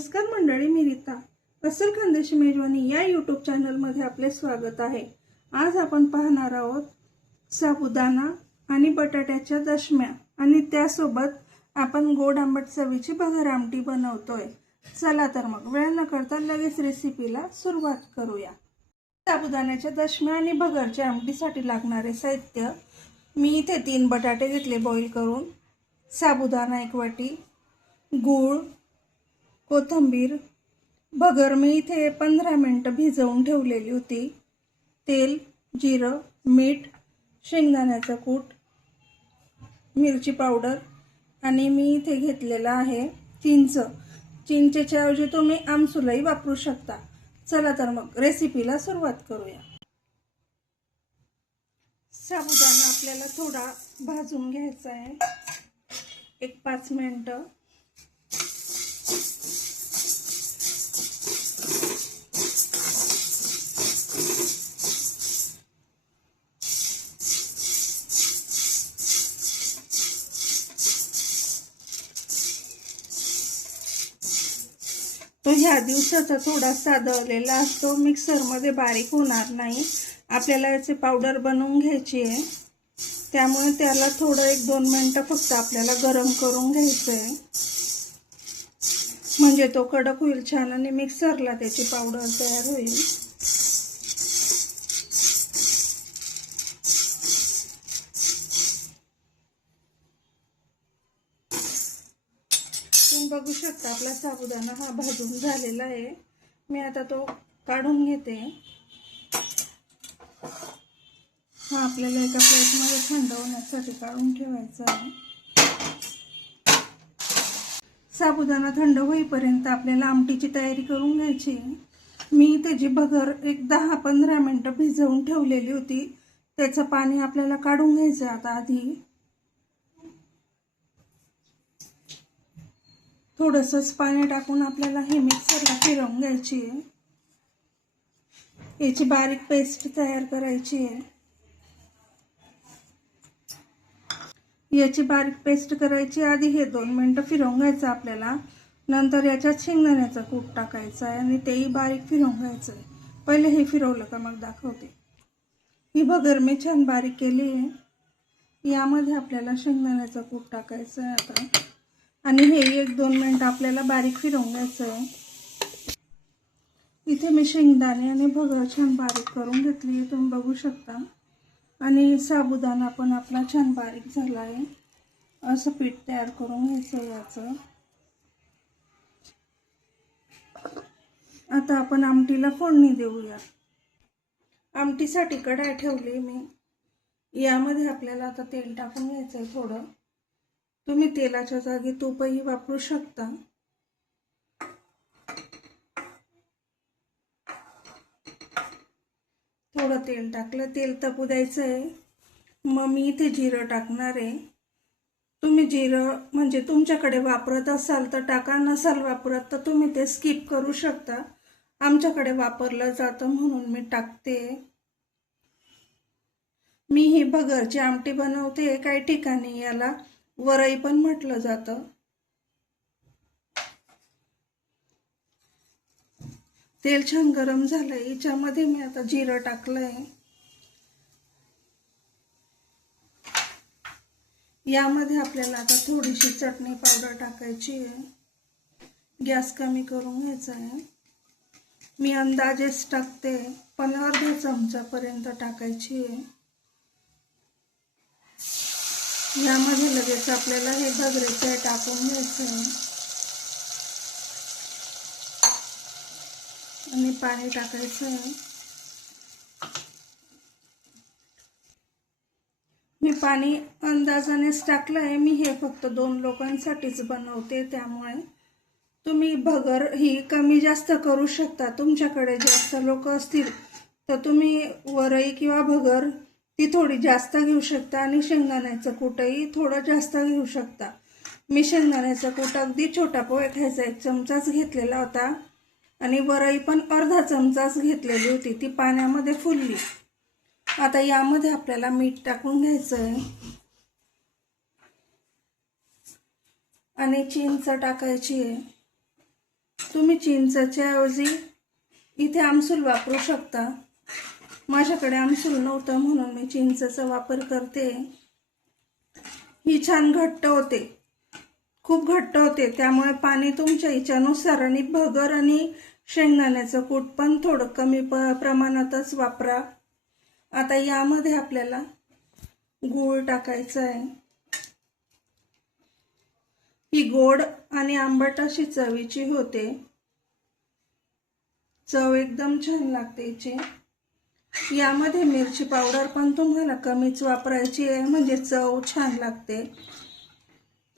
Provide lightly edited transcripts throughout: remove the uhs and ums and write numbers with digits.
नमस्कार मंडळी, मी रीता अस्सल खानदेशी मेजवानी या यूट्यूब चॅनलमध्ये आपले स्वागत आहे। आज आपण पाहणार आहोत साबुदाणा आणि बटाट्याच्या दशम्या आणि त्यासोबत आपण गोड आंबट चवीची भगर आमटी बनवतोय। चला तर मग वेळ न करता लगेच रेसिपीला सुरुवात करूया। साबुदाण्याच्या दशम्या आणि भगरच्या आमटीसाठी लागणारे साहित्य, मी इथे 3 बटाटे घेतले बॉईल करून, साबुदाणा 1 वाटी, गूळ, कोथिंबीर, भगर मी इथे 15 मिनिटं भिजवून ठेवलेली होती, तेल, जिरं, मीठ, शेंगदाण्याचा कूट, मिरची पावडर आणि मी इथे घेतलेला आहे चिंच। चिंचेच्या ऐवजी तुम्ही आमसुलही वापरू शकता। चला तर मग रेसिपीला सुरुवात करूया। साबुदाणा आपल्याला थोडा भाजून घ्यायचा आहे, 1-5 मिनिटं। तो ह्या दिवसाचा थोडा साधवलेला असतो, मिक्सरमध्ये बारीक होणार नाही। आपल्याला याचे पावडर बनवून घ्यायची आहे, त्यामुळे त्याला थोडं 1-2 मिनिटं फक्त आपल्याला गरम करून घ्यायचं आहे, म्हणजे तो कडक होईल छान आणि मिक्सरला त्याची पावडर तयार होईल। तुम्ही बघू शकता आपला साबुदाणा हा भाजून झालेला आहे। मी आता तो काढून घेते। हा आपल्याला एका प्लेटमध्ये थंड होण्यासाठी काढून ठेवायचा आहे। साबुदाणा थंड होईपर्यंत आपल्याला आमटीची तयारी करून घ्यायची आहे। मी इथे जी भगर 10-15 मिनिटं भिजवून ठेवलेली होती, त्याचं पाणी आपल्याला काढून घ्यायचं आता। आधी थोडंसंच पाणी टाकून आपल्याला हे मिक्सरला फिरवून घ्यायची आहे, याची बारीक पेस्ट तयार करायची आहे। याची बारीक पेस्ट करायची आधी हे 2 मिनिटं फिरवून घ्यायचं आपल्याला। नंतर याच्यात शेंगदाण्याचा कूट टाकायचा आहे आणि तेही बारीक फिरवून घ्यायचं आहे। पहिले हे फिरवलं का मग दाखवते। ही भगर मी छान बारीक केली आहे। यामध्ये आपल्याला शेंगदाण्याचा कूट टाकायचा आहे आता, आणि हे 1-2 मिनिट आपल्याला बारीक फिरवून घ्यायचं आहे। इथे मी शेंगदाणे आणि भगर छान बारीक करून घेतली आहे, तुम्ही बघू शकता। आणि साबुदाणा पण आपला छान बारीक झाला आहे। असं पीठ तयार करून घ्यायचं याचं। आता आपण आमटीला फोडणी देऊया। आमटीसाठी कढई ठेवली मी, यामध्ये आपल्याला आता तेल टाकून घ्यायचं आहे थोडं। तुम्ही तेलाच्या जागी तूपही वापरू शकता। थोडं तेल टाकलं, तेल तपू द्यायचं आहे। मग मी इथे जिरं टाकणार आहे। तुम्ही जिरं म्हणजे तुमच्याकडे वापरत असाल तर टाका, नसाल वापरत तर तुम्ही ते स्किप करू शकता। आमच्याकडे वापरलं जातं म्हणून मी टाकते। मी ही भगरची आमटी बनवते, काही ठिकाणी याला वरई पण म्हटलं जातं। तेल छान गरम झालंय, याच्यामध्ये मी आता जिरं टाकलंय। यामध्ये आपल्याला आता थोडीशी चटणी पावडर टाकायची आहे। गॅस कमी करून घ्यायचा आहे। मी अंदाजेच टाकते, पण अर्धा चमचापर्यंत टाकायची आहे। यामध्ये लगेच आपल्याला हे भगरेचे टाकून घ्यायचं आहे आणि पाणी टाकायचं आहे। मी पाणी अंदाजानेच टाकलं आहे, मी हे फक्त 2 लोकांसाठीच बनवते, त्यामुळे तुम्ही भगर ही कमी जास्त करू शकता। तुमच्याकडे जास्त लोक असतील तर तुम्ही वरई किंवा भगर ती थोडी जास्त घेऊ शकता आणि शेंगदाण्याचं कूटही थोडं जास्त घेऊ शकता। मी शेंगदाण्याचं कूट अगदी छोटा पोहे खायचा 1 चमचाच घेतलेला होता आणि वरई पण अर्धा चमचाच घेतलेली होती, ती पाण्यामध्ये फुलली। आता यामध्ये आपल्याला मीठ टाकून घ्यायचं आहे आणि चिंच टाकायची आहे। तुम्ही चिंचेच्या ऐवजी इथे आमसूल वापरू शकता। माझ्याकडे आमसूल नव्हतं म्हणून मी चिंचेचा वापर करते। ही छान घट्ट होते, खूप घट्ट होते, त्यामुळे पाणी तुमच्या इच्छेनुसार आणि भगर आणि शेंगदाण्याचं कूट पण थोडं कमी प्रमाणातच वापरा। आता यामध्ये आपल्याला गूळ टाकायचा आहे। ही गोड आणि आंबट अशी चवीची होते, चव एकदम छान लागते याची। यामध्ये मिरची पावडर पण तुम्हाला कमीच वापरायची आहे, म्हणजे चव छान लागते।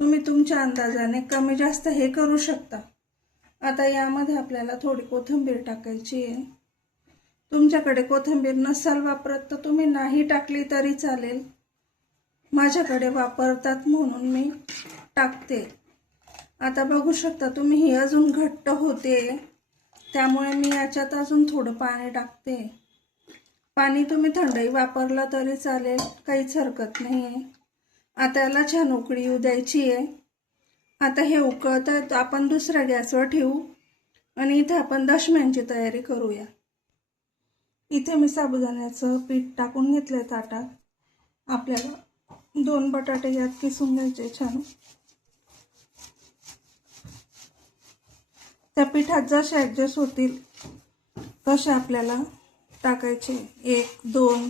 तुम्ही तुमच्या अंदाजाने कमी जास्त हे करू शकता। आता यामध्ये आपल्याला थोडी कोथिंबीर टाकायची आहे। तुमच्याकडे कोथिंबीर नसाल वापरत तर तुम्ही नाही टाकली तरी चालेल, माझ्याकडे वापरतात म्हणून मी टाकते। आता बघू शकता तुम्ही, ही अजून घट्ट होते, त्यामुळे मी याच्यात अजून थोडं पाणी टाकते। पाणी तुम्ही थंडही वापरलं तरी चालेल, काहीच हरकत नाही आहे। आता याला छान उकळी येऊ द्यायची आहे। आता हे उकळत आहे तर आपण दुसऱ्या गॅसवर ठेवू आणि इथे आपण दशम्यांची तयारी करूया। इथे मी साबुदाण्याचं पीठ टाकून घेतलंय ताटात। आपल्याला 2 बटाटे यात किसून घ्यायचे छान। त्या पिठात जसे ॲडजस्ट होतील तसे आपल्याला टाकायचे, 1 2।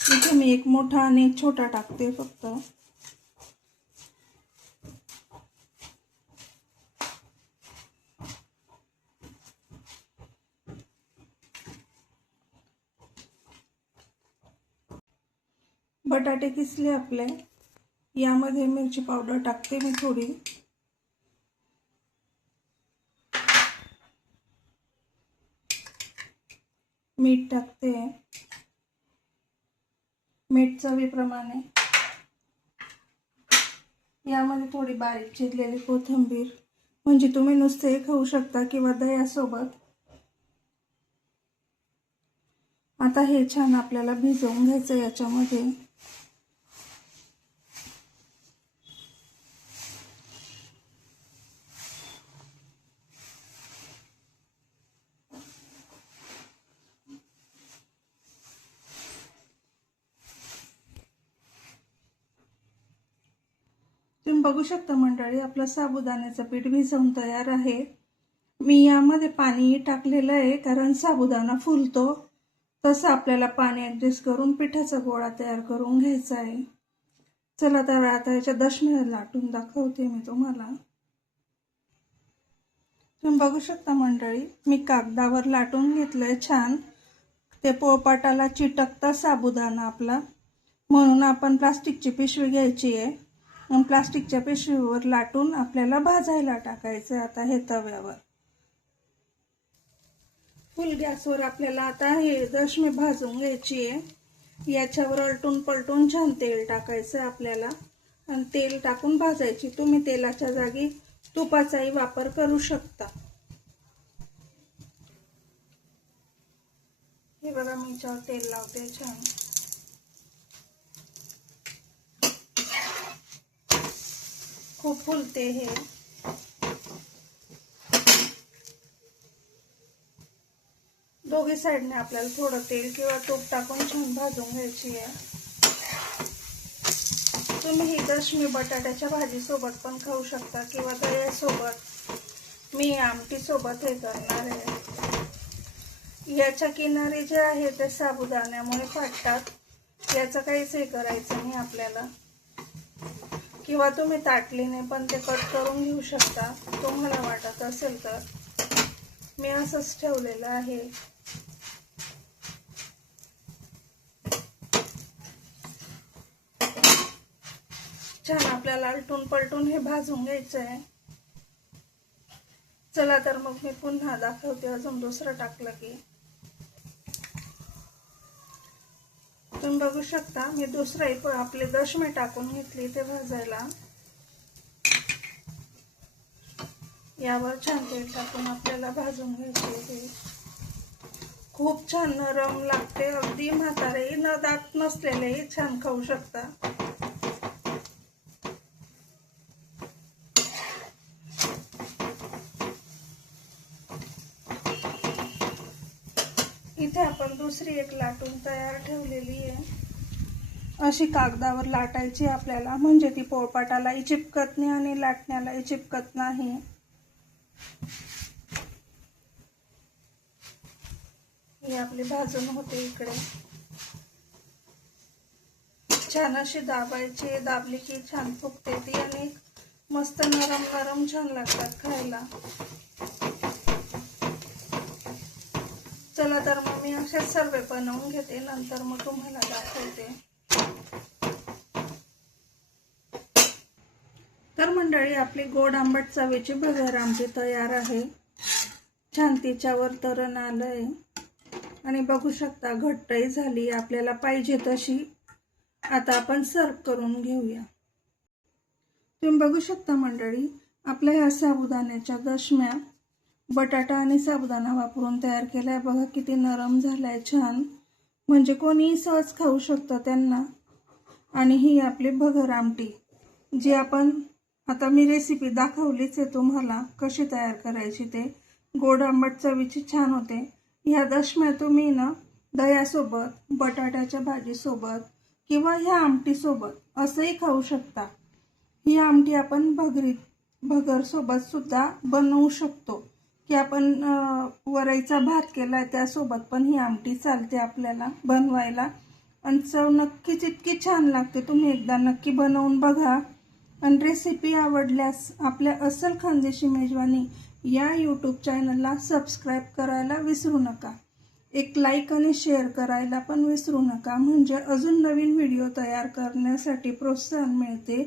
इथे मी एक मोठा आणि एक छोटा टाकते फक्त। बटाटे किसले आपले, यामध्ये मिरची पावडर टाकते मी थोडी, मीठ टाकते, मीठ चवीप्रमाणे। यामध्ये थोडी बारीक चिरलेली कोथिंबीर, म्हणजे तुम्ही नुसते खाऊ शकता किंवा दह्यासोबत। आता हे छान आपल्याला भिजवून घ्यायचं याच्यामध्ये। तुम्ही बघू शकता मंडळी, आपलं साबुदाण्याचं पीठ भिजवून तयार आहे। मी यामध्ये पाणी टाकलेलं आहे, कारण साबुदाणा फुलतो तसं आपल्याला पाणी ॲडजस्ट करून पिठाचा गोळा तयार करून घ्यायचा आहे। चला तर आता याच्या दशम्या लाटून दाखवते मी तुम्हाला। तुम्ही बघू शकता मंडळी, मी कागदावर लाटून घेतलंय छान। ते पोळपाटाला चिटकता साबुदाणा आपला, म्हणून आपण प्लास्टिकची पिशवी घ्यायची आहे आणि प्लास्टिकच्या पिशवीवर लाटून आपल्याला भाजायला टाकायचं। आता हे तव्यावर फुल गॅसवर आपल्याला आता हे दशमी भाजून घ्यायची आहे। याच्यावर अलटून पलटून छान तेल टाकायचं आपल्याला आणि तेल टाकून भाजायची। तुम्ही तेलाच्या जागी तुपाचाही वापर करू शकता। हे बघा, मी याच्यावर तेल लावते छान। खूप फुलते हे। दोघी साइडने आपल्याला थोडं तेल किंवा तूप टाकून छान भाजून घ्यायची आहे। तुम्ही ही दशमी बटाट्याच्या भाजी सोबत पण खाऊ शकता किंवा दह्यासोबत। मी आमटी सोबत हे करणार आहे। याच्या किनारे जे आहे ते साबुदाण्यामुळे फाटतात, याचं काहीच हे करायचं नाही आपल्याला, किंवा तुम्ही ताटलीने पण ते कट करून घेऊ शकता तुम्हाला वाटत असेल तर। मी असंच ठेवलेलं आहे। छान आपल्याला अलटून पलटून हे भाजून घ्यायचं आहे। चला तर मग मी पुन्हा दाखवते अजून दुसरं टाकलं की। तुम्ही बघू शकता, मी दुसरंही आपले दशमी टाकून घेतली ते भाजायला। यावर छान तेल टाकून आपल्याला भाजून घ्यायचे। खूप छान नरम लागते, अगदी म्हातारे न दात नसलेलेही छान खाऊ शकता। इथे आपण दुसरी एक लाटून तयार ठेवलेली आहे. अशी कागदावर लाटायची आपल्याला, म्हणजे ती पोळपाटालाही चिपकत नाही आणि लाटण्यालाही चिपकत नाही. ही आपली भाजून होते इकडे. छान अशी दाबायची, दाबली की छान फुगते ती आणि मस्त नरम नरम छान लागतात खायला. चला तर मग मी असेच सर्व बनवून घेते, नंतर मग तुम्हाला दाखवते. तर मंडळी, आपली गोड आंबट चवीची भगर आमटी तयार आहे. छान तिच्यावर तरण आलंय आणि बघू शकता घट्टही झाली आपल्याला पाहिजे तशी. आता आपण सर्व करून घेऊया. तुम्ही बघू शकता मंडळी, आपल्या ह्या साबुदाण्याच्या दशम्या बटाटा आणि साबुदाणा वापरून तयार केलाय. बघा किती नरम झालाय, छान, म्हणजे कोणीही सहज खाऊ शकतं त्यांना. आणि ही आपली भगर आमटी, जी आपण आता मी रेसिपी दाखवलीच आहे तुम्हाला कशी तयार करायची. ते गोड आंबट चवीची छान होते. ह्या दशम्या तुम्ही ना दह्यासोबत, बटाट्याच्या भाजीसोबत किंवा ह्या आमटीसोबत असंही खाऊ शकता. ही आमटी आपण भगरसोबत सुद्धा बनवू शकतो, की आपण वरईचा भात केलाय त्यासोबत पण ही आमटी चालते आपल्याला बनवायला. आणि चव नक्कीच इतकी छान लागते. तुम्ही एकदा नक्की बनवून बघा. आणि रेसिपी आवडल्यास आपल्या अस्सल खानदेशी मेजवानी या यूट्यूब चॅनलला सबस्क्राईब करायला विसरू नका. एक लाईक आणि शेअर करायला पण विसरू नका, म्हणजे अजून नवीन व्हिडिओ तयार करण्यासाठी प्रोत्साहन मिळते.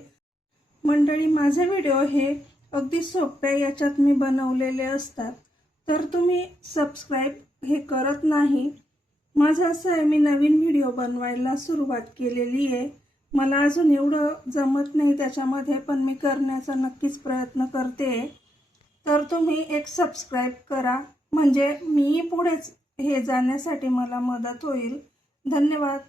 मंडळी, माझे व्हिडिओ हे अगदी सोप्या याच्यात मी बनवलेले असतात, तर तुम्ही सबस्क्राईब हे करत नाही. माझं असं आहे, मी नवीन व्हिडिओ बनवायला सुरुवात केलेली आहे. मला अजून एवढं जमत नाही त्याच्यामध्ये, पण मी करण्याचा नक्कीच प्रयत्न करते. तर तुम्ही एक सबस्क्राईब करा, म्हणजे मी पुढेच हे जाण्यासाठी मला मदत होईल. धन्यवाद.